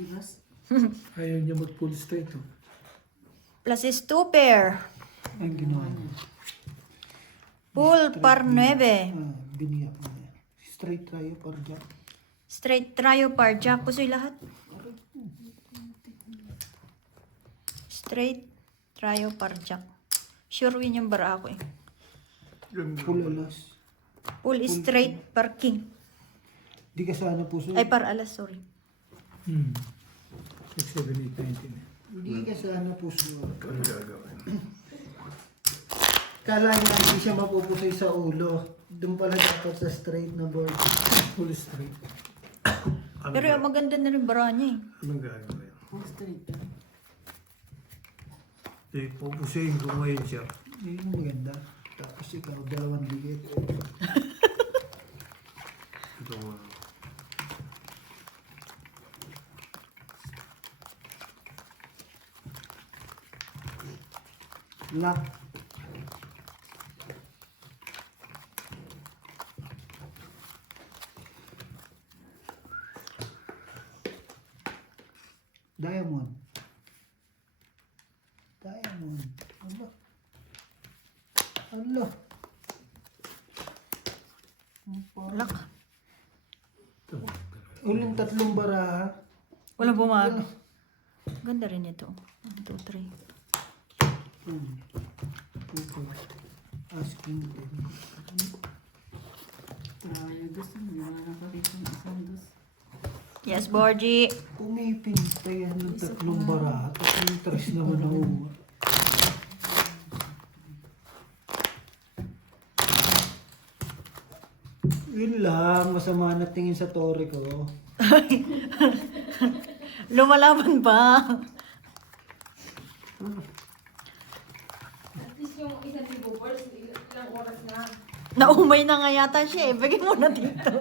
Silas. Ayaw niya mag-full straight. Oh. Plus is 2 pair. Ang ginawa niya. Full par 9. Biniyak na niya. Straight tayo par jack. Straight trio par jack. Pusoy lahat. Straight trio par jack. Sure win yung bara ako eh. Full alas. Full is straight par king. Di ka sana puso. Ay par alas, sorry. 6, 7, 8, 19. Di ka sana puso. Ano gagawin? Kala niya hindi siya mapupusoy sa ulo. Doon pala dapat sa straight na board. Full straight. Pero yung maganda na rin bara niya eh. Anong gagawin? Full straight. Pupusayin ko ngayon siya. Yun yung maganda. Tapos ikaw, 2 liit. Ito nga. Lock. Diamond. Diamond. Ano? Ano? Lock. Uling 3 bara. Walang bumago. Ganda rin ito. 1, 2, 3. Asking din. Tayo gusto mo. Wala na pa rito ng isang dos. Yes, Borgie. Pumipintay yan ng 3 bara. Tapos yung 3 naman na uwa. Yun lang, masama na tingin sa tore ko. Lumalaban pa. At least yung isang libo balls, ilang oras na. Naumay na nga yata siya eh. Bigay mo na dito.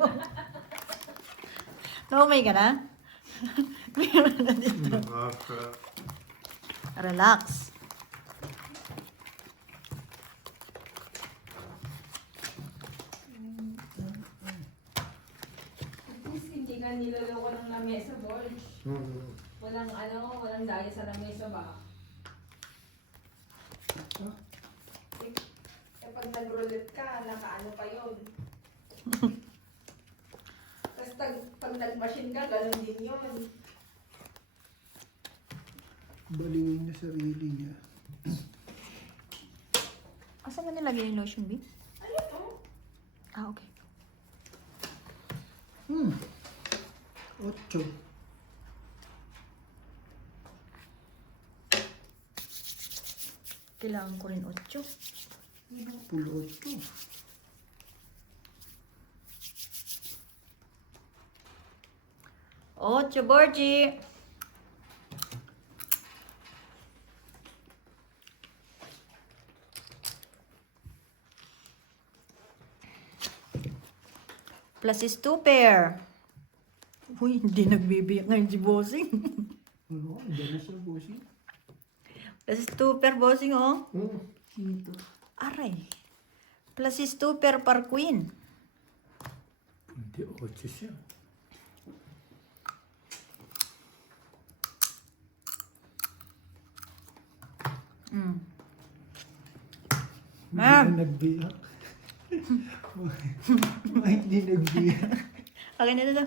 Naumay ka na? Bigay mo na dito. Relax. At least hindi ka niloloko ng lamesa balls. Walang walang daya sa lamesa ba? Eh pag nag-roulette ka, nakaano pa yun. Tapos pag nag-machine ka, ganun din yun. Baliwin niya sarili niya. Asan ka nilagay yung lotion, B? Ano to? Ah, okay. 8. Kailangan ko rin 8. Pulo 8. Ocho, Borgie. Plus is 2 pair. Uy, hindi nagbibiyak ngayon si Bossing. Ano? Diyan na sa busi. Plus is 2 pair, Bossing, oh. Dito. Aray. Plus is 2 pair par queen. Hindi, 8 siya. Ma'am. Hindi na nagbiyak. Hindi nagbiyak. Okay na dito.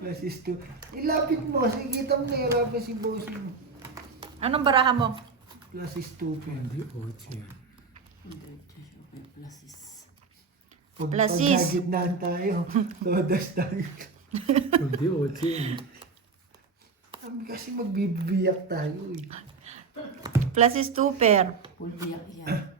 Plus is 2. Ilapit mo kasi kita mo nahirapan si bossing. Anong baraha mo? Plus is 2 pen. Hindi, 8 yan. Okay, plus is. Pag Plus is. pagkagitnaan tayo, todas tayo. Hindi, 8 yan. Kami kasi magbibiyak tayo eh. Plus is 2 pair. Full biyak yan.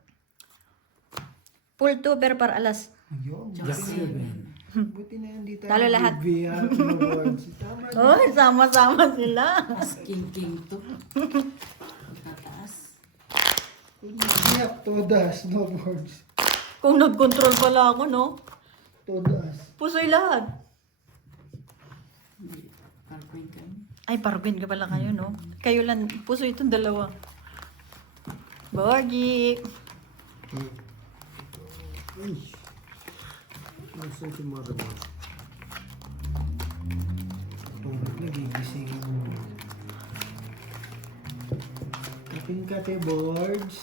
Full 2 pair par alas. Ayun. Jack Jack 7. Buti na hindi tayo Talo lahat. magbibiyak ng words. Tama na. Oh, sama-sama sila. As king to. Tataas. Biyak, todas, no words. Kung nag-control pala ako, no? Todas. Pusoy lahat. Hindi. Parkway kami. Ay, parvin ka pala kayo, no? Kayo lang, puso itong dalawa. Borgie. Ay. Nasaan si Mother mo? Nagigising mo. Open ka, te, boards.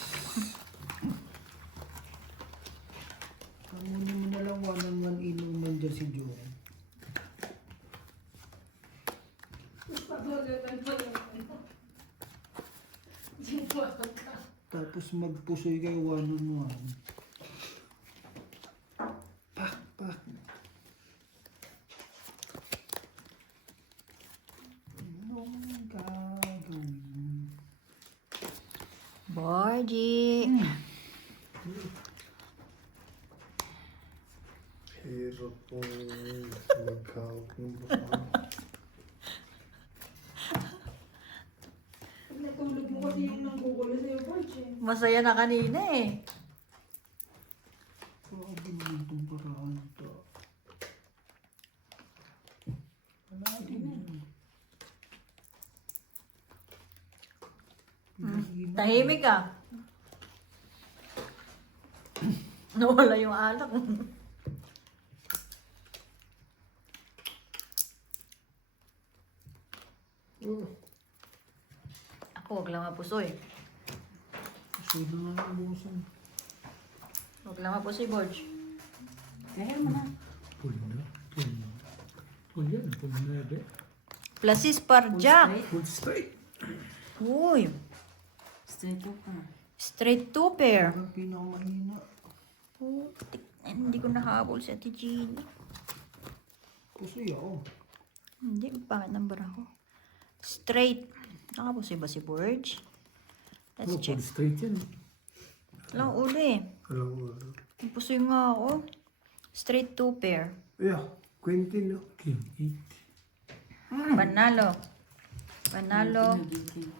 Kamunin mo na lang 1-on-1 inuman dyan si Joel. Tapos magpusoy kayo 1-on-1. Pak, pak. Anong gagawin? Borgie. Hirap pong mag-count ng baka. Natulog mo kasi yung nanggugulo sa'yo, George eh. Masaya na kanina eh. Grabe naman itong paraan to. Wala din yan. Hihina. Tahimik ka. Nawala yung alak. Ako, wag lang mapusoy. Pusoy na nga yung busan. Wag lang mapusoy, Borge. Kaya mo na. Pull na. Pull na. Pull yan. Pull na. Be. Plasis par jack. Pull straight. Uy, Straight up ka. straight two pair. Ang pinakamahina. Putik. Ay, hindi ko nahabol si Ate Gina. Pusoy ako. Hindi, pangit number ako. Straight. Nakapusoy ba si Borge? Let's Oh, check. pull straight yan. Walang uli. Alam mo, Pusoy nga ako. Straight two pair. yeah, Quentin, no? King 8. Panalo. Panalo. King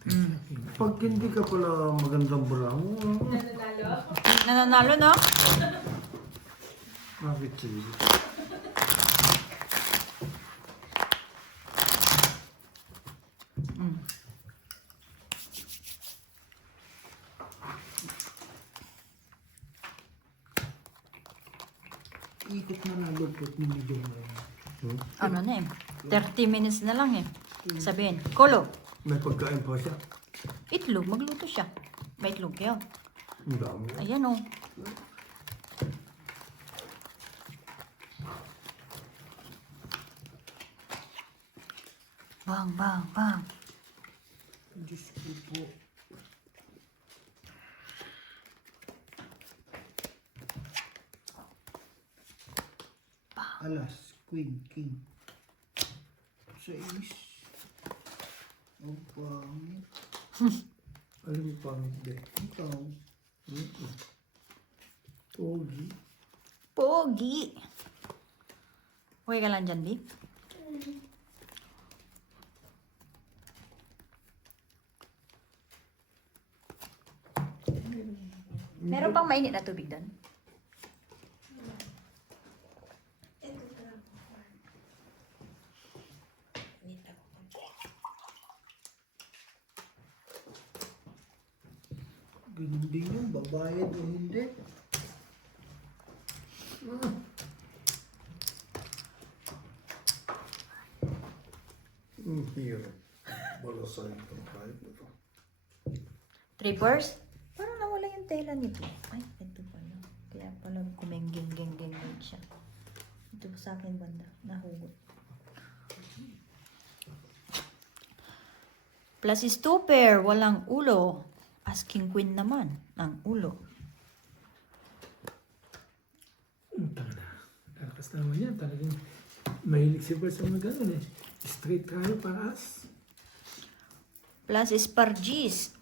10. King Pag hindi ka pala magandang bramo, Nananalo. Nananalo, no? bakit sige? Ikot na nalupot ni Joel. Ano na eh. 30 minutes na lang eh. Sabihin, Kolo, May pagkain pa siya. itlog, magluto siya. May itlog kayo. Ang dami. Ayan o. Bang, bang, bang. Diyos ko po. Alas, Queen, King. 6. Ang pangit. Alam mo pangit din. Ikaw. Pogi. Pogi. Okay ka lang dyan, B? Meron pang mainit na tubig doon? Ganun din yun, babayad o hindi. Ang hirap. Balasay itong kahit na to. Trippers? Parang nawala yung tela nito. Ay, ito pala. Kaya pala kumenggeng-geng-geng siya. Ito sa akin banda. Nahugot. Plus is two pair. Walang ulo. Asking queen naman. Ang ulo. Tanga na. Lalakas naman yan. Talagang mahilig si Bert sa mga ganun eh. Straight tayo para as. Plus is pargis.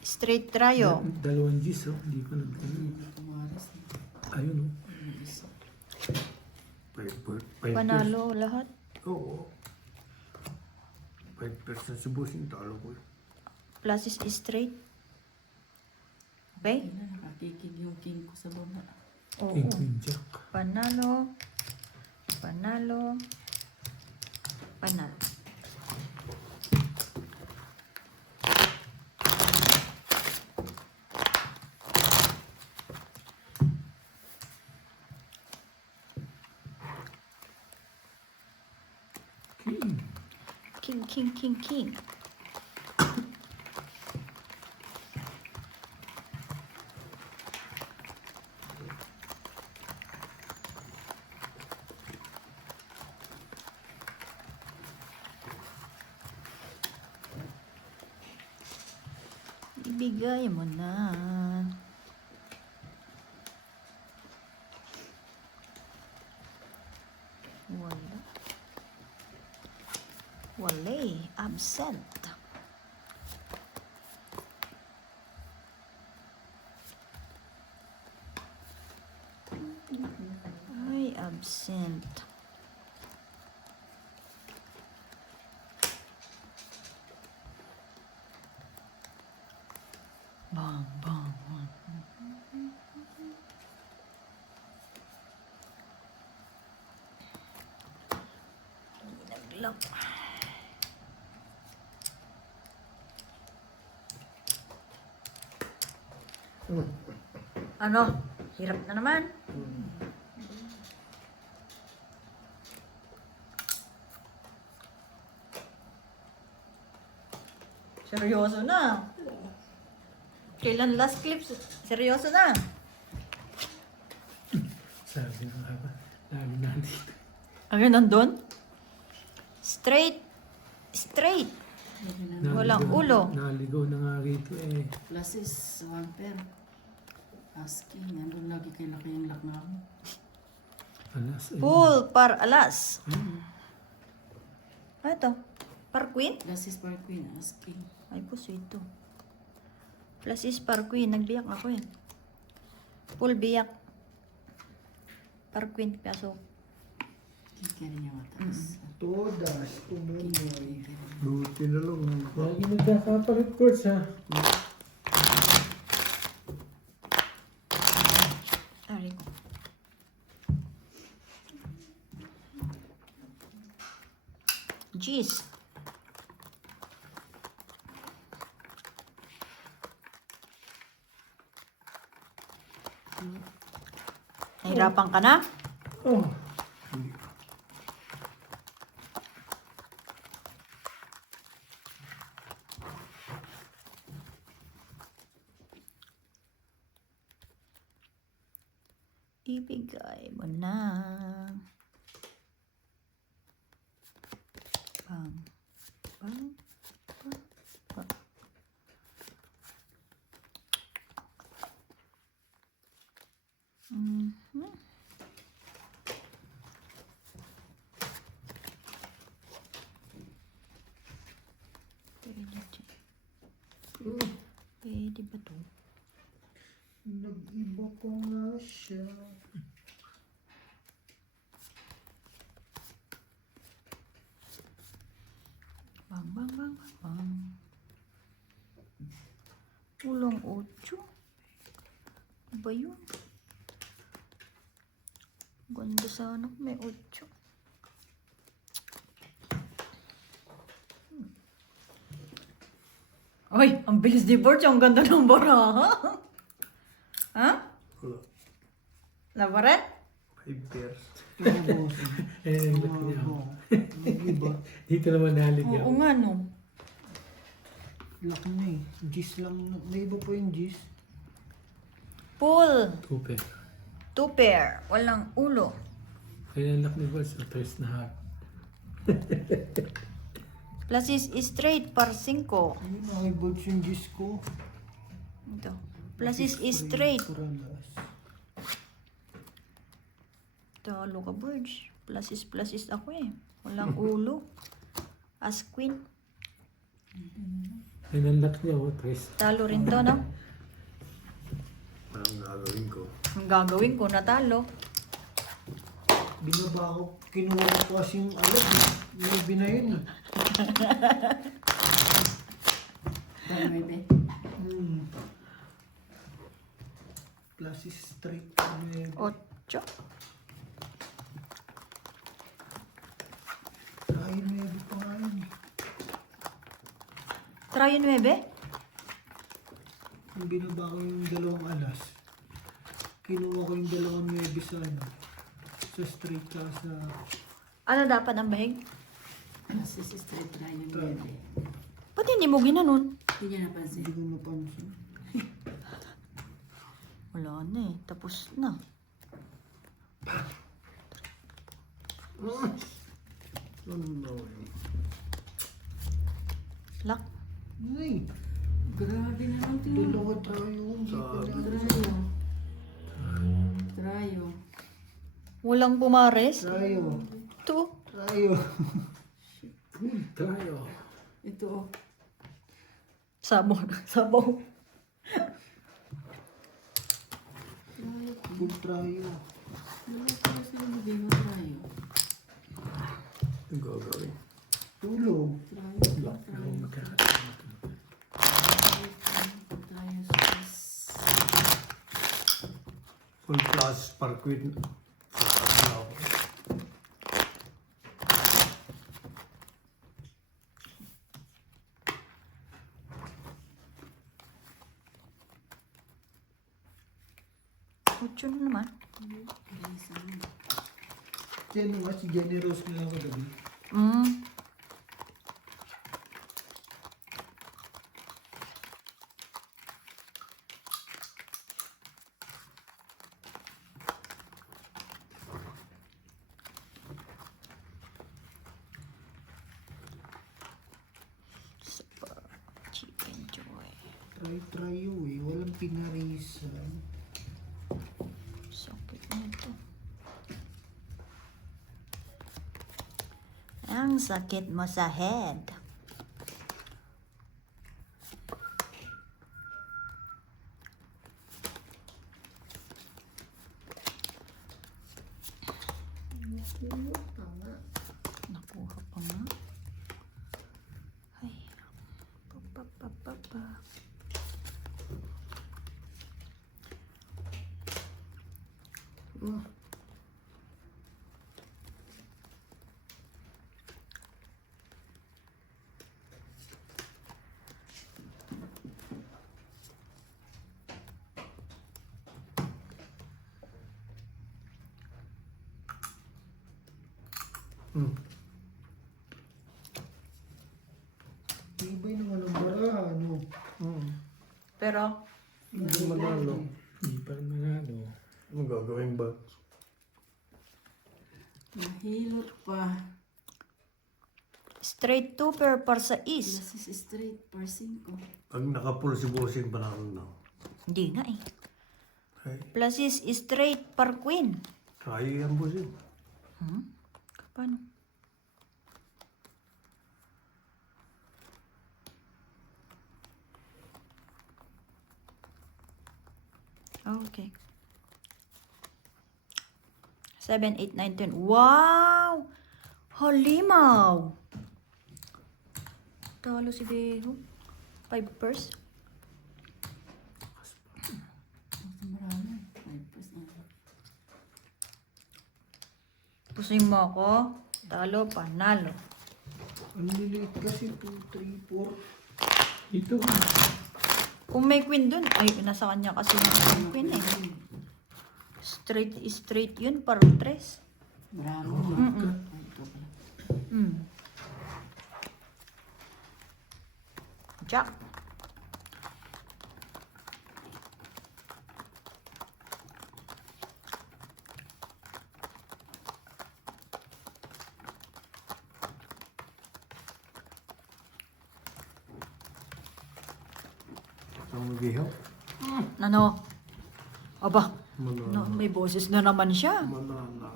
Straight trayo. Dalawang G's oh. Hindi ko nagtanong. Kumaras na. Ayun oh. Yung isa. Panalo lahat. Oo. 5% si Bossing talo ko. Plus is straight. Okay? Ay na, nakakikig yung king ko sa baba. Oo. King Queen Jack. Panalo. Panalo. Panalo. King. King, king, king, king. Ibigay mo na. Wala. Wala. Absent. Ay, absent. Bang, bang, bang. Naglock. Ano? Hirap na naman. Seryoso na. Kailan last clips? Seryoso na. Sabi na nga ba? Sabi na dito. Ano nandun? Straight. Straight. Walang ulo. Naligaw na nga rito eh. Plus is 1 pair. Asking. Nandun lagi kay laki yung lock na ako. Alas. eh. Full par alas. Ano ito? Par queen? Plus is for queen. Asking. Ay, puso ito. Plus is par queen. Nagbiyak ako eh. Full biyak. Par queen. Kaso, Kikiri niya mataas. Todas, tumumoy. Buti na lang. Lagi nagkakapalit course ha. ari ko. Jeez. Nahirapan ka na? Oh. Ibigay mo na. Bang. Bang. Bang. Bang. Mhm. Pwede ba to? Nag-iba ko nga siya. Bang, bang, bang, bang, bang. Ulong 8. Ano ba yun? Ganda sana kung may 8. Ay, ang bilis ni Borch. Ang ganda ng baraha. Ha? Wala. Labaret? 5 pairs. Eh, nag niya ako. Nag-iba. Dito naman naligaw. Oo nga, no. Laki na eh. Gis lang. May iba pa yung gis. Full. Tupe. 2 pair. Walang ulo. Kaya anak ni Boss, tres na heart. Plus is straight par 5. Ayun, nakibod yung gis ko. Ito. Plus is straight. Paralas. Talo ka, Burge. Plus is ako eh. Walang ulo. As queen. Kaya anak niya, oh, tres. Talo rin to, no? Ang gagawin ko. Ang gagawin ko, natalo. Binaba ko. Kinuha ko kasi yung alat. Yung binayin eh. Dahil may be. Plus is straight. 8. Ay, may iba pa nga yun eh. Try 9. Yung binaba ko yung dalawang alas. Kinuha ko yung dalawang 9 sa ano. Sa straight ka sa... Ano dapat ang bahig? Kasi si straight na yun yun eh. Ba't hindi mo ginanon? Hindi niya napansin. Hindi ko napansin. Wala na eh. Tapos na. Ano na yun? Lock. Ay, Grabe naman ito. dalawa tayo. Hindi ko Sabi. na. Trayo. Trayo. Walang pumares. Tayo. Ito. Tayo. Tayo. Ito oh. Sabaw. Sabaw. Trayo. Good tayo. Wala pala sila mag-iwa trayo. Ang gagawin. Tulog. Trayo. Lock na Trayo. ako magkakataon. Trayo. Stress. Full class parquet. Sa Ocho na naman. Bilisan mo. Yan nga, si Jenny Rose na ako gabi. Mm. Super Chicken Joy. Try eh. Walang pinarisan. Sakit nito. Ang sakit mo sa head. Nakuha pa nga. Ay. Pa. Ibay naman ang bara, ano. Pero, Hindi manalo. Hindi pa rin manalo. Ang gagawin ba? Mahilot pa. straight 2 per par sa is. Glasses straight per 5. Pag nakapul si bossing panalo na. Hindi nga eh. Ay, Plus is straight par queen. kaya yan bossing. Paano? Okay. 7, 8, 9, 10. Wow! Halimaw! Talo si Beho. 5 purse. Marami. 5%. Pusing mo ako. Talo, panalo. Ang liliit kasi 2, 3, 4. Dito. Kung may queen dun, ay, nasa kanya kasi yung queen eh. Straight yun, parang 3. Marami. Ay, ito pala. Jack. Ang magihaw. Ano? Aba, Manana. may boses na naman siya. Manana.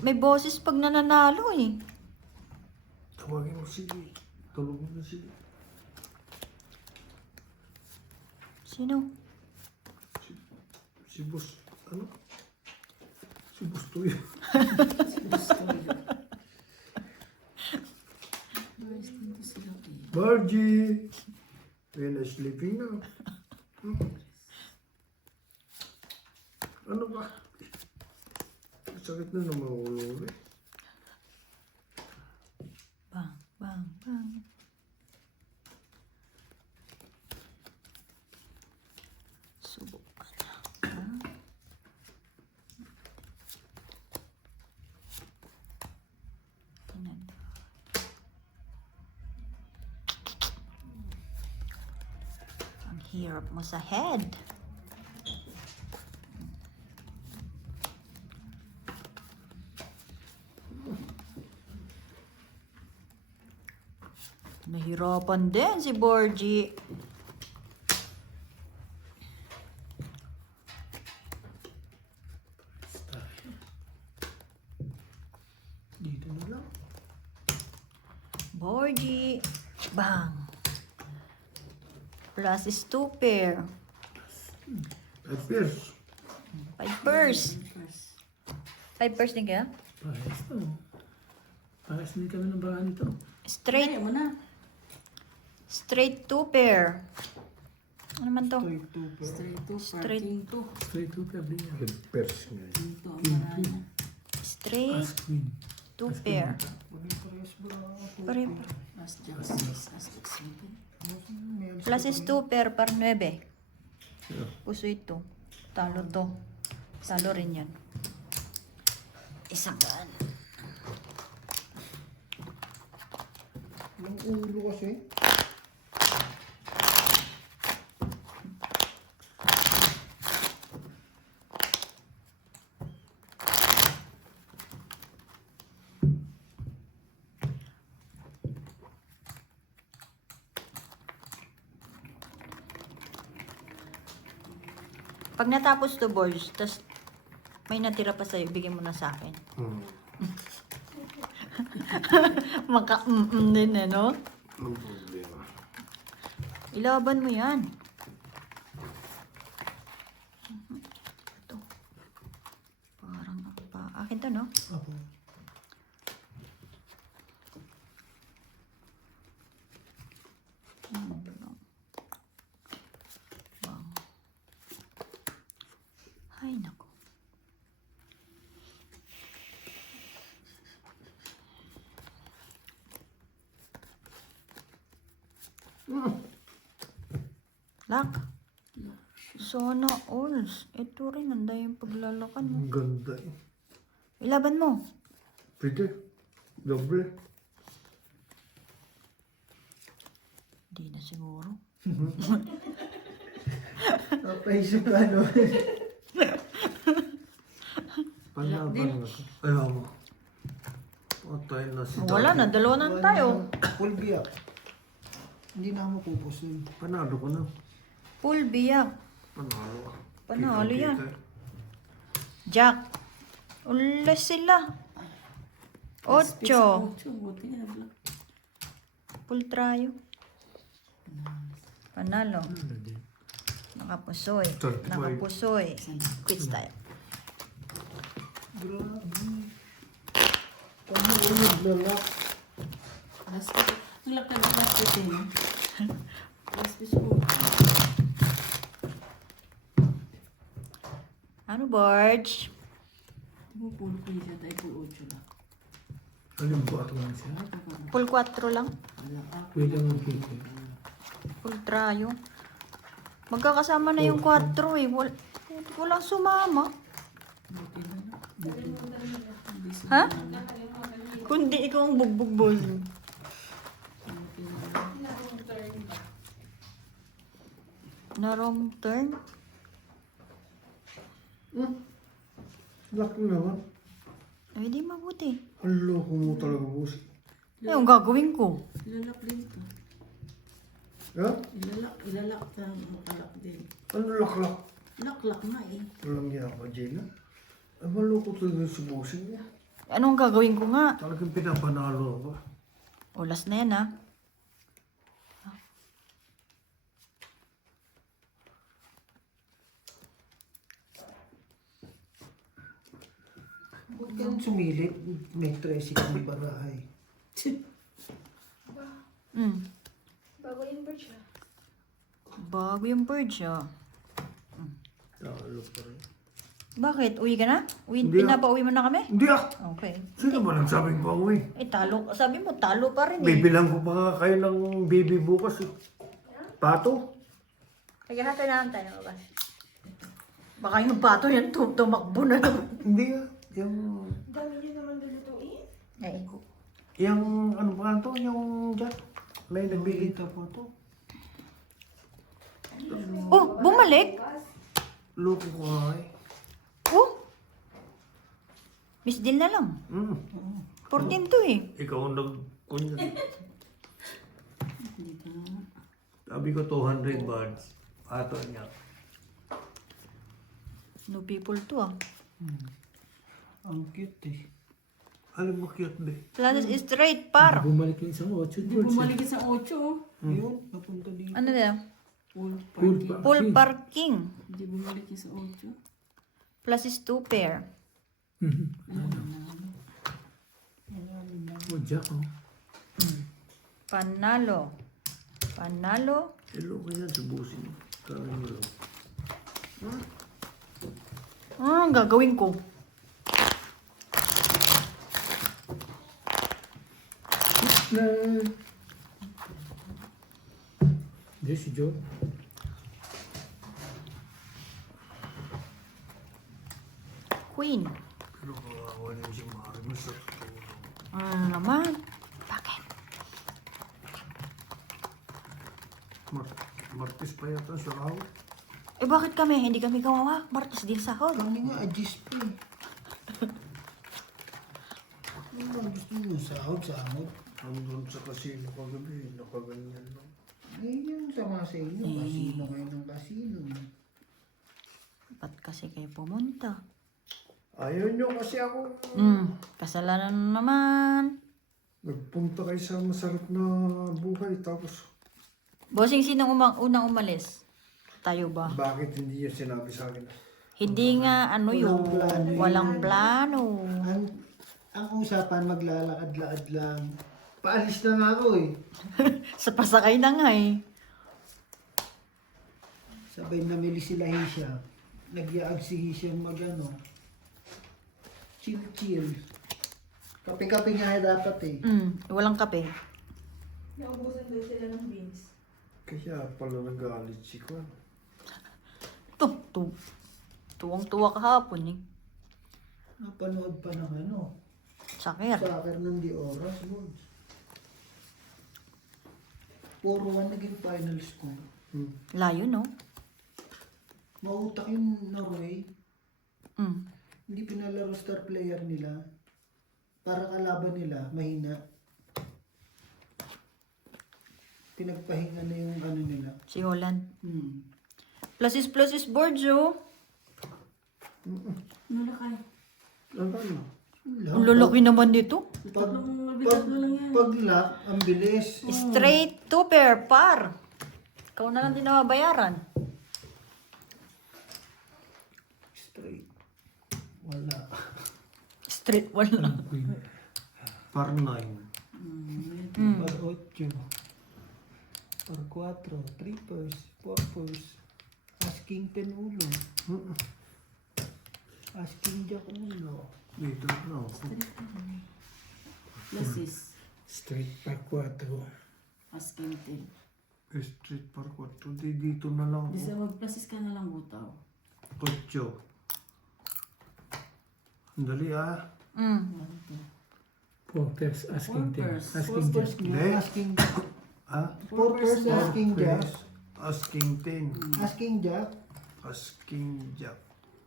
May boses pag nananalo eh. Tawagin mo sige. Tulog mo na sige. Sino? Si boss. Ano? Si boss Tuyo. Gusto yun. Guys, dito sila eh. Margie! When I sleeping now. Ano ba? Sakit na naman ulo eh. Bang, bang, bang. Subukan na. Pinag- Hirap mo sa head. Nahirapan din si Borgie. Dito na lang. Borgie. Bang. Plus is 2 pair. At first, 5 pairs. 5 pairs din kaya? Parehas to. Parehas din kami ng baka nito. Straight. Kaya mo na. Straight 2 pair. Ano naman to? Straight to pero. Straight to, Straight. parking to. Straight to pair din yan. at first nga. Dito ang maranya. Straight As queen. 2 pair. Parehas ba? Pare. As jack 6, as x7. Plus is 2 pair par 9. Puso ito. Talo to. Talo rin yan. Isang daan. Yung ulo kasi. Pag natapos to, boys, tas may natira pa sa'yo, bigyan mo na sa akin. Din eh, no? Anong problema? Ilaban mo yan. Ito. Parang akin to, no? Apo. Ay, naku. Lak. Sana alls. Ito rin, ang dayang paglalakan mo. Ang ganda eh. Ilaban mo. Pwede. Doble. Hindi na siguro. Napaisip ka ano. Panaban nga ka. Ayaw mo. Patay na si Wala na, dalawa na tayo. Full biyak. Hindi na ako pupusin. Panalo ko na. Full biyak. Panalo. Panalo yan. Kita-kita. Jack. Ulas sila. 8. 8, buti nga nag-lock. Full trayo. Panalo. Ano din? Nakapusoy. 35. Nakapusoy. Quits tayo. Grabe. Paano ko naglalak? Last piece. Tulak na ng last piece eh. Last piece ko. Ano, Barge? Mo pull ko niya tayo pull 8 lang. Alin ba? Ito lang siya. Full 4 lang. Wala ka. Pwede ang pwede. Full trayo. Magkakasama na yung 4 eh. Walang sumama. Buti na lang. Hindi sila Ha? na. Kundi ikaw ang bugbog, boss. Buti na lang. Na wrong turn? Laki naman. Ay, di mabuti. Ang loko mo talaga, boss. Eh, yung gagawin ko. Ilalak din to. Ha? Ilalak ka makalak din. Ano laklak? Laklak na eh. Walang niya ako, Jena. Ay, maloko talaga si bossing niya. Anong gagawin ko nga? Talagang pinapanalo ako. Ulas na yan, ha? Huwag kang sumilip. May tracing ang barahay. Mm. Bago yung bird siya. Bago yung Barge, ah. Talo pa rin. Bakit? Uwi ka na? Hindi, Pinapauwi mo na kami? Hindi ah! Okay. Sino ba nagsabing pa uwi? Eh, talo. Sabi mo, talo pa rin eh. Bibilang ko pa nga kayo ng baby bukas eh. Pato? Kaya natin na tayo, ba? Baka yung pato yan tumakbo na. Hindi ah. Yung... Dami niyo naman lulutuin. Eh, Yung ano pa to? Yung dyan? May nagbili. Kita po to. Oh, bumalik? Loko ko nga eh. Oh. Miss Deal na lang. 14 to eh. Ikaw ang nag-kunya. Dito na. Sabi ko 200 birds. Ato niya. No people to ah. Ang cute eh. Alam mo cute ba? Plus is straight par. Bumalik yung isang 8 Hindi birds. bumalik sa 8 oh. Yun, napunta dito. Ano na? Full Full parking. Full parking. Hindi bumalik yung sa 8. Plus is 2 pair. Oh, Jack, oh. Panalo. Panalo. Hello ko yan, subusin. Kaya mo lang. Ang gagawin ko? Na. Hindi si Joe. Queen. Pero kawawa naman si Mario sa tulong. Ano naman? Bakit? Martis pa yata sa raw. Eh bakit kami? Hindi kami kawawa. Martis din sahod. Kami nga, adjust pa eh. Ano ba gusto mo? Sahod? Hanggang sa kasino kagabi, nakaganyan lang. Eh, yung sama sa inyo. Kasino kayo ng kasino. Ba't kasi kayo pumunta? Ayaw nyo kasi ako. Kasalanan naman. Nagpunta kayo sa masarap na buhay tapos Bossing, sinong unang umalis? Tayo ba? bakit hindi niya sinabi sa akin? Hindi nga, ano yun, walang plano. Ang usapan, maglalakad-lakad lang. Paalis na nga ako eh. Sa pasakay na nga eh. Sabay namili sila Hisha. Nagyaag si Hisha magano. Chill. Kape-kape nga dapat eh. Walang kape. Naubusan daw sila ng beans. Kaya pala nagalit si Kwan. Tuwang-tuwa kahapon eh. Napanood pa ng ano. Sakir. Soccer ng di oras. Puro 1 naging final score. Layo, no? Mautak yung Norway. Mm. Hindi pinalaro star player nila. Para kalaban nila, mahina. Pinagpahinga na yung ano nila. Si Holland. Hmm. Plus is boards, oh. Ano kayo? Ano? Ang lalaki naman dito. Tatlo lang yan. Pag lock, ang bilis. Straight 2 pair par. Ikaw na lang din nababayaran. Straight. Wala. Straight wala. Par 9. Par 8. Par 4. Trippers. Purpers. Asking 10 ulo. Asking jack ulo. Dito na ako. Plus is Straight pa 4. asking tail. Street par 4. Dito na lang Di sa ako. mag-plus is ka na lang butaw. 8. Dali ah. 4 pairs asking 10. Pairs. Asking Jack. Hindi. Asking. Ah? Purpers. Asking jack. Asking 10. Asking jack. Asking jack.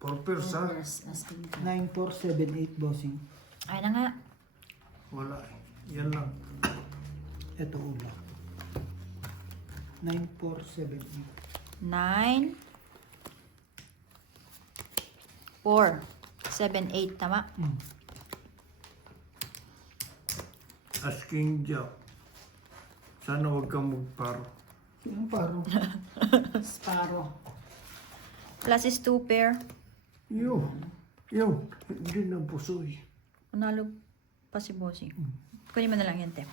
Purpers ah. Pairs asking tail. 9478 bossing. Ay na nga. Wala eh. Yan lang. Ito ulo. 9478. 9 4 7 8 tama. Asking jack. Sana huwag kang magparo. Yung paro. Sparrow. Plus is 2 pair. Yo. Hindi na pusoy. Panalo pa si Bossing. Kunin mo na lang yan, te.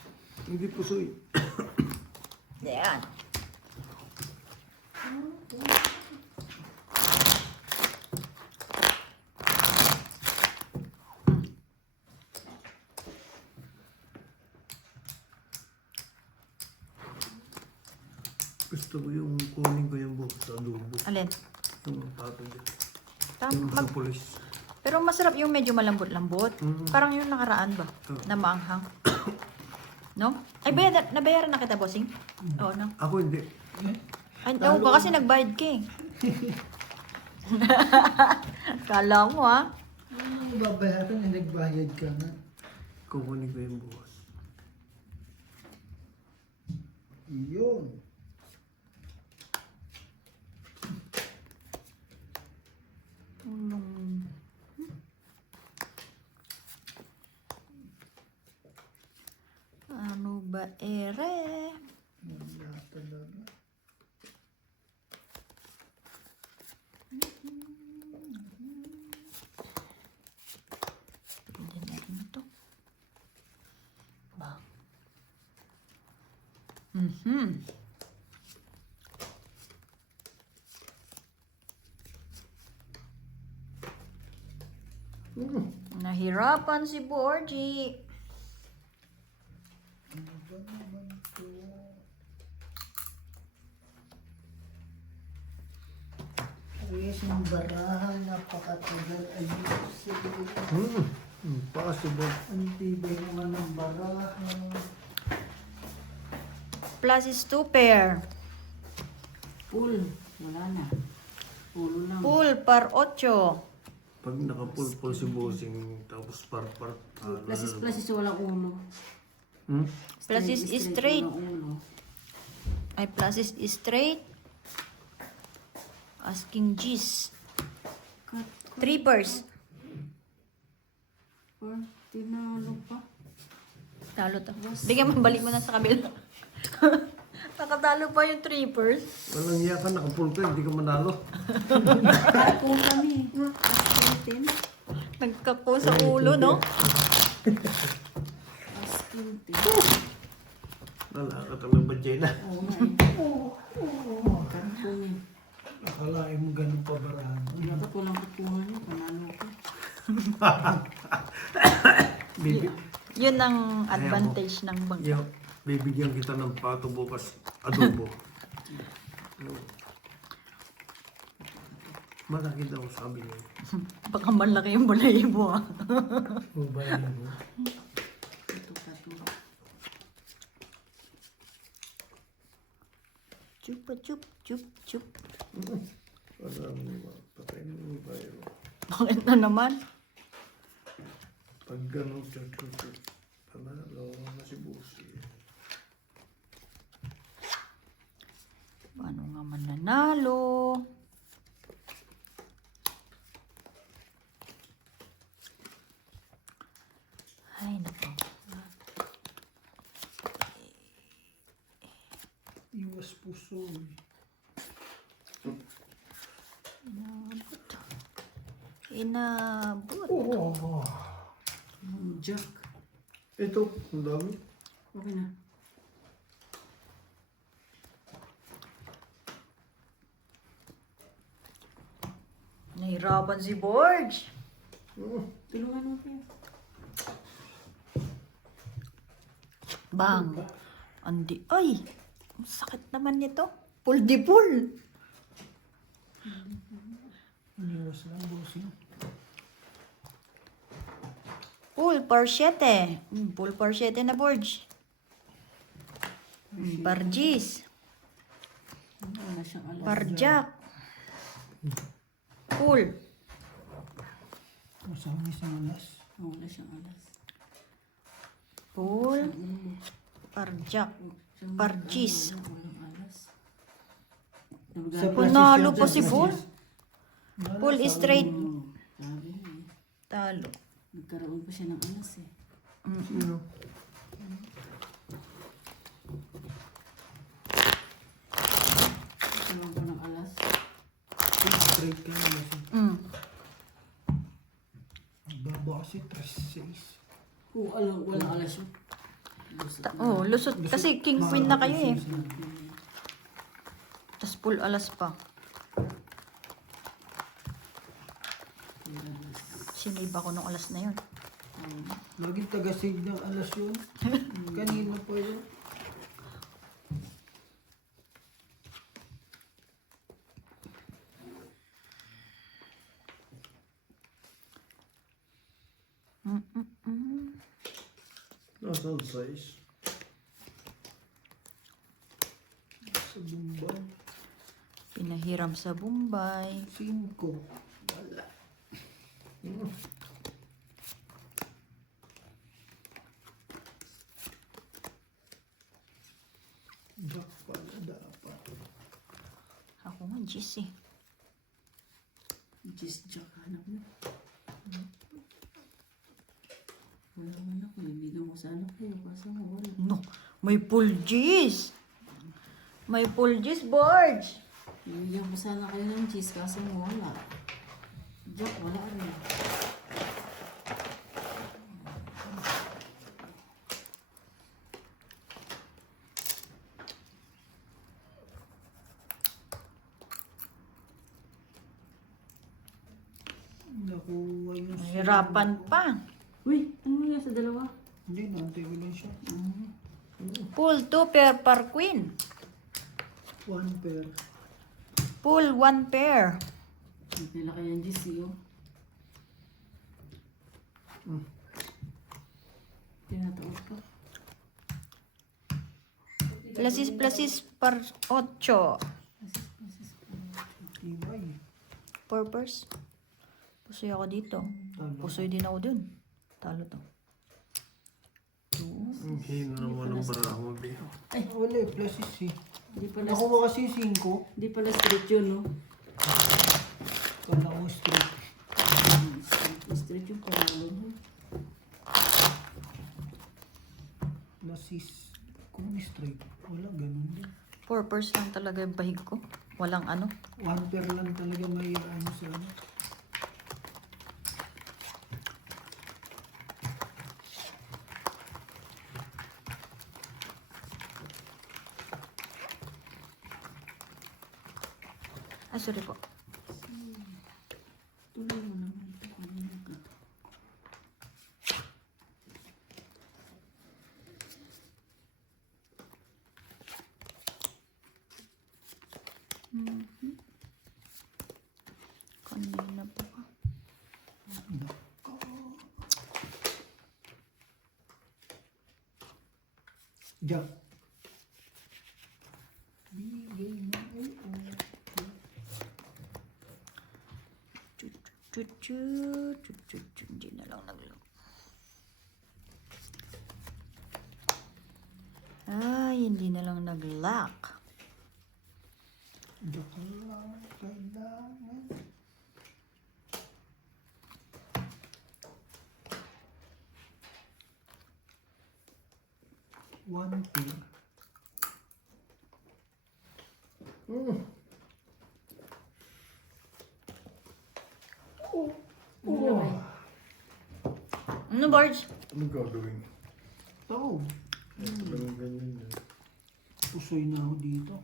Hindi pusoy. Yan. Gusto ko yung kunin ko yung buhok sa adobo. Alin? Yung tato dyan. Tam- Yung sa pulis. Pero masarap yung medyo malambot-lambot. Parang yung nakaraan ba? Na maanghang. No? Ay, nabayaran na kita, Bossing? Oo, no? Ako hindi. Ay, ewan ko kasi nagbayad ka eh. Kala mo ha. Ano babayaran na nagbayad ka na? Kukunin ko yung bukas. Yun. Ulong. Ano ba ere? Wala talaga. Pwede na rin ito. Ba? Nahirapan si Borgie. Ano ba naman ito? Ayos yung barahan, napakatagal ayusin. Impossible. Ang tibay naman ng barahan. Plus is 2 pair. Full. Wala na. Pulo lang. Full par 8. Pag nakapulpul si bossing, tapos par-par. Plus is walang ulo. Plus is straight. Walang ulo. Ay, plus is straight. Asking G's. Cut. 3 pairs. Or, tinalo pa. Talo to. Bigyan mo, balik mo na sa kabila. Nakatalo pa yung 3 pairs. Walang iya ka, nakapulpul, hindi ka manalo. Kung kami. Asking Nagkako sa ulo, no? Asking tin. Wala ka talagang badya na. Oo nga eh. Karpong eh. Akalain mo ganun pa barahan. Dapat walang kukuha niya. Panalo ko. Baby, Yun ang advantage ng bangka. bibigyan kita ng pato bukas, adobo. Malaki daw, sabi niya. Baka malaki yung balahibo, ah. Babayan mo. Ito kato. Chupa chup, chup, chup. Alam mo, patay mo yung bayo. Bakit na naman? Pag ganun, chup, panalo na si Busi. Paano nga mananalo? Ay, naku. Iwas puso eh. Inabot. Oh. Jack. Ito, ang dami. Okay na. Nahirapan si Borge. Tulungan mo kayo. Bang. Andi. Ay! Ang sakit naman nito. Pull di pull. Iwas lang, bossing. Pull par 7. Pull par 7 na Borge. Par G's. Wala siyang alam. Par Jack. Pull. Masama isang alas. Wala siyang alas. Pull. Par Jack. Par G's. Walang alas. Sa Panalo pa si Francis Paul. Wala, Pull sa straight. Sabi eh. Talo. Nagkaroon pa siya ng alas eh. Sino? Nagkaroon pa ng alas. straight ka na bossing. Baba kasi 3-6. Oo, alam, walang alas yun. Oh, lusot. Kasi king queen na kayo eh. Tapos full alas pa. Sinave ako nung alas na yun. Laging taga-save ng alas yun. Kanina pa yun. Nasaan size? Sa bumbang. Nahiram sa Bombay. 5. Wala. Jack pala dapat. Ako nga, Gis eh. Just jack, hanap mo. Wala man ako, ibigan mo sana kayo. Kasi nga wala. No, may full Gis. May full Gis, Borge. Ibigyan ko sana kayo ng cheese kasi nga wala. Jack, wala rin. Nakuha yung... Nahirapan pa. Uy, ano nga sa dalawa? Hindi, nantay ko lang siya. Full 2 pair per queen. 1 pair. Full 1 pair. Hindi nila kaya yung GC, oh. Tinataot ka. Plasis per 8. Ibay. Purpose. Pusoy ako dito. Tama. Pusoy din ako dun. Talo to. Ang hino naman ng baraha mo, Bi. Wala eh, plus is eh. Hindi pala, Nakuha kasi 5. hindi pala straight yun, no? Kala ko straight. Straight yung panalo mo. Plus is... Kung straight, wala, ganun din. Purpose lang talaga yung bahig ko. Walang ano. 1 pair lang talaga may ano sa ano. Ah, sorry po. Tuloy mo naman ito. Kanina ka. Kanina po ka. Jack. Hindi na lang naglo. Ay, hindi na lang nag-lock. Jack lang, kailangan. One pair. Ano, Barge? Ano gagawin? Tao. Ganun ganyan yan. Pusoy na ako dito.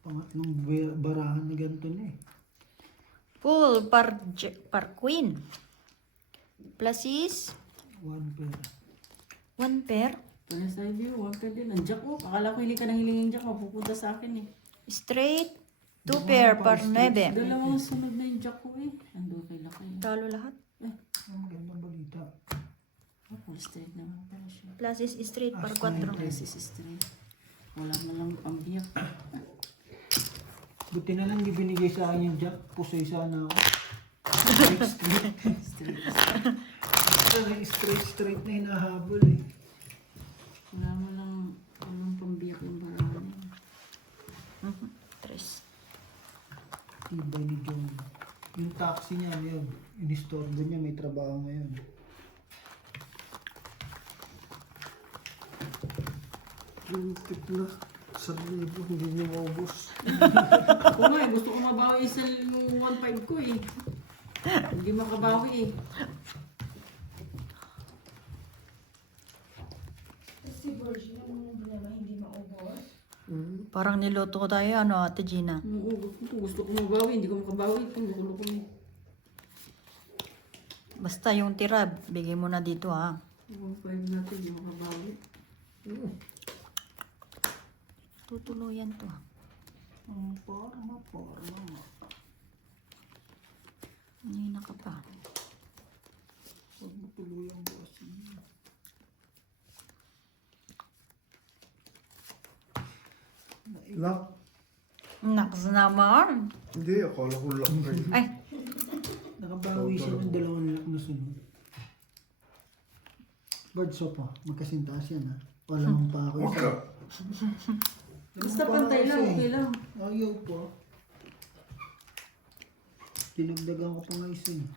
Pangatlong barahan na ganito na eh. Full par queen. Plus is 1 pair. 1 pair. Pala sa iyo, huwag ka din. Ang jack, oh. Akala ko hindi ka nang hilingin jack. Mapupunta sa akin, eh. Straight. 2 pair par 9. Dalawang sunod na yung jack ko, eh. Ando kay laki. Talo lahat. Ang magandang balita. Oh, full straight naman pala siya. Plus is straight par As 4. Plus is straight. Wala na lang pambiyak. Buti na lang ibinigay sa akin yung Jack. Pusoy sana ako. Straight, Straight. straight na hinahabol eh. Wala mo lang walang pambiyak yung barahan. Tres. Tibay ni John. Yung taxi niya ngayon. Inistorbo niya, may trabaho ngayon. Yung tip na 1,000, hindi niya maubos. Ako nga, eh. Gusto ko mabawi sa yung 1.5 ko, eh. Hindi makabawi, eh. Si Virgin yung dinala hindi maubos. Parang niluto ko tayo, ano, Ate Gina? Oo, gusto ko mabawi. Hindi ko makabawi. Ito, nakuloko ko, eh. Basta yung tira, bigay mo na dito, ha? 1.5 natin, hindi makabawi. Tutuluyan to, ha? Porma. Nina ka pa. Huwag mo tuluyang bossing. Lock. Naks naman. Hindi, akala ko lock rin. Ay, Nakabawi siya ng dalawang lock na sunod. Bird soap ah. Magkasintaas yan ah. Wala mong pa ako. Huwag ka. Basta pantay lang, okay lang. Ayaw po. Dinagdagan ko pa nga isa eh.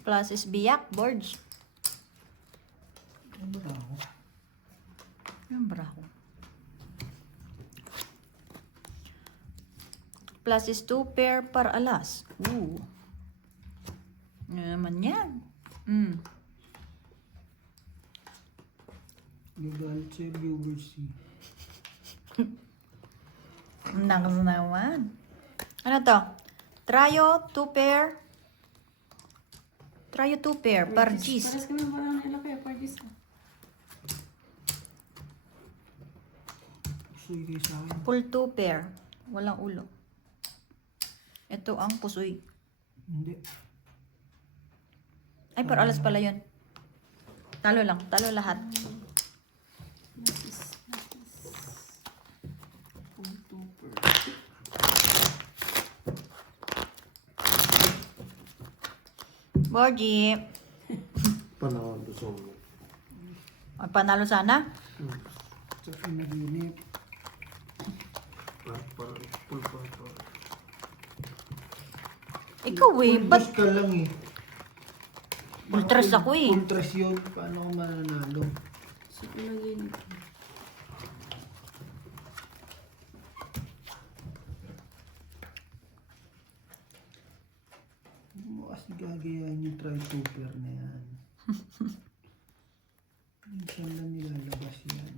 plus is biyak, Borge. Ano ba ako? Yung braho. Plus is 2 pair par alas. Ooh. Ano naman yan? Nagalit sa'yo viewers eh. Naks naman. Ano to? Trayo 2 pair. Trayo 2 pair par cheese. Pares kami parang nila kaya pargis ka. Pusoy kayo sa akin. Full 2 pair. Walang ulo. Ito ang pusoy. Hindi. Ay, par alas pala yun. Talo lang. Talo lahat. Borgie. Panahon to song. Ay, panalo sana. Sa pinaginip. Parang. Ikaw eh. Ba't Ultras ka lang eh. ultras ako eh? Ultras yun. Paano ko mananalo? So, ilagay nito. Hindi mo kasi gagayahin yung tri-super na yan. Minsan lang nilalabas yan.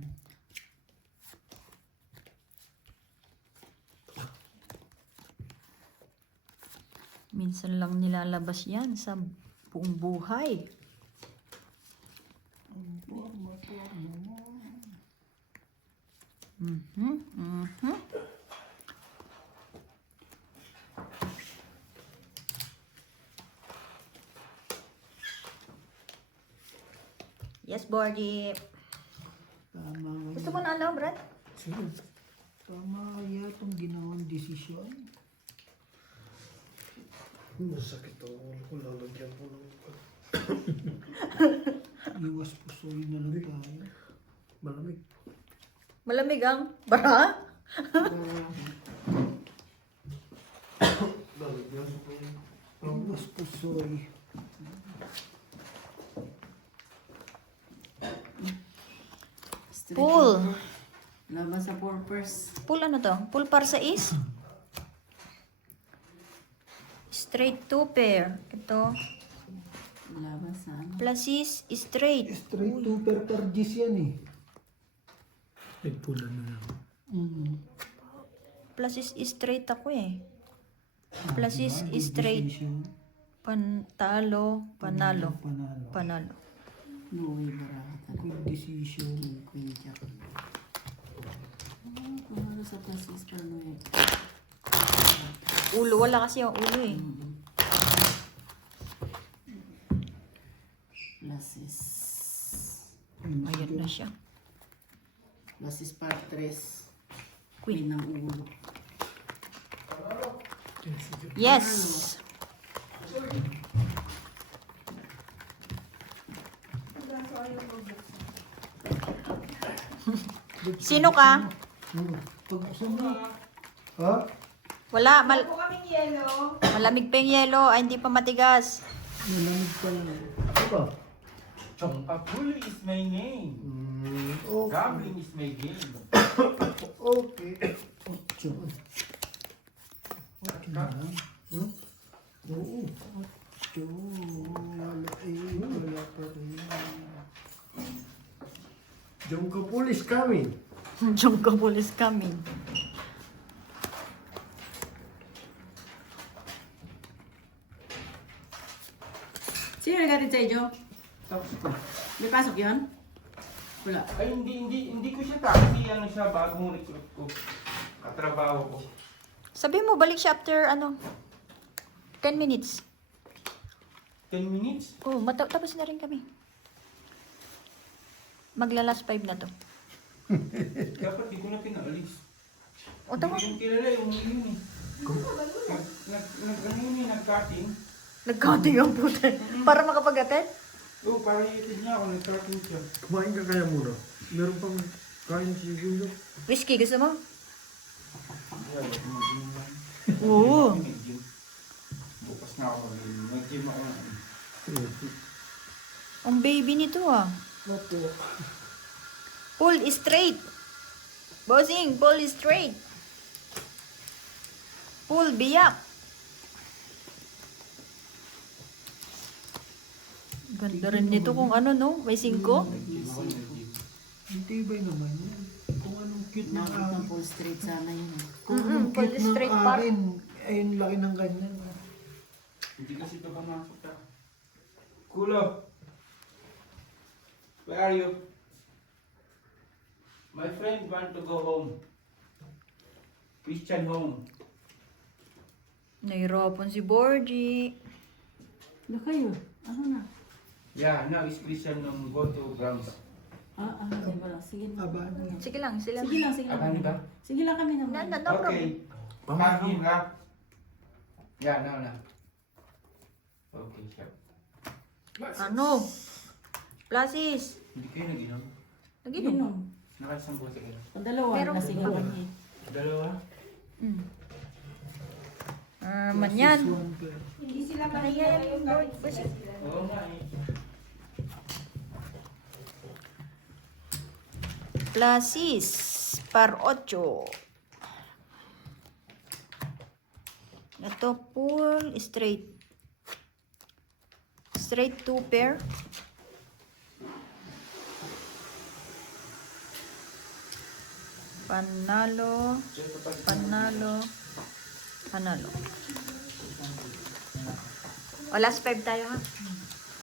Minsan lang nilalabas yan sa buong buhay. Ang forma mo. Yes, Borgie. Tama Gusto kaya. mo na ano, Brad? Tama kaya itong ginawang desisyon. Masakit ang ulo ko. Lalagyan ko ng... Iwas pusoy na lang tayo. Malamig. Malamig ang bara? Lalagyan ko ng... Iwas pusoy. Straight Pool. number. Laban sa purpose. Pool ano to? Pool par sa is? Straight 2 pair. Ito. Laban sa ano. Plus is straight. Straight super targis yan eh. Nagpula na lang. Plus is straight ako eh. Plus is Diba? Good straight. decision. Panalo. Panalo. Panalo. Panalo. No way, baraha talaga. Good decision. Queen Jack. Kumalo sa plasis pero no way. Ulo. Wala kasi yung ulo eh. Plasis. Ayan na siya. Plasis part 3. Queen. Queen ng ulo. Yes! Sino ka? Pag-usan mo. Ha? Wala. Po kaming yelo. Malamig pa yung yelo. Ay, hindi pa matigas. Malamig pa lang. Ano ba? Chongpapulu is my name. Okay. Gambling is my game. Okay. Ocho. Ocho na lang. Oo. Ocho. Wala eh. Wala pa rin. Jungko Pool is coming. Jungko Pool is coming. Sino nagatin sa iyo? May pasok yun? Wala. Ay, hindi ko siya taxi. Ano siya, bagong recruit ko. Katrabaho ko. Sabi mo, balik siya after, 10 minutes. 10 minutes? Oh, tapos na rin kami. Magla last 5 na to. Dapat di ko na pinaalis. O, tama. Hindi ko kilala yung yun eh. Ano yun eh, nag-cutting. Nagkati yung puta. Para makapag-attend? Oo, parang iitid niya ako, nag-cutting siya. Kumain ka kaya muna. Meron pang kain si Julio. Whiskey, gusto mo? Yeah, mag-gym lang. Oo. Mag-gym. Bukas na ako mag-gym ako na. Ang baby nito ah. Opo. Pull straight. Bossing, pull straight. Pull biyak. Ganda rin nito kung ano no, may 5. Hindi ba naman yan? Kung anong cute ng Nakakit ng akin. full straight sana yun. Kung anong full cute ng straight part. akin. Ayun, laki ng ganyan. Hindi kasi ito pumasok ka. Kulo! Where are you? My friend want to go home. Christian home. Nahirapan si Borgie. Na kayo? Ano na? Yeah, now is Christian go to Brahms. Di ba lang? Sige na. Aba, ano? Sige lang, sila. Sige lang, sige lang. Abang ba? Sige lang kami naman. No problem. Okay. Pamangkin ka? Yeah, now. Okay, siya. Ano? Plasis. Hindi kayo nag-inom? Naginom. Ginom. Nakasang bote kayo? Ang dalawa, Meron nasigawan niya. Dalawa? Manyan. One pair. Hindi sila Kaya kanina yan, yung Lord. kapit sila. Oo nga eh. Plasis. Par 8. Ito, full straight. Straight 2 pair. Panalo. Panalo. Panalo. O, last 5 tayo ha.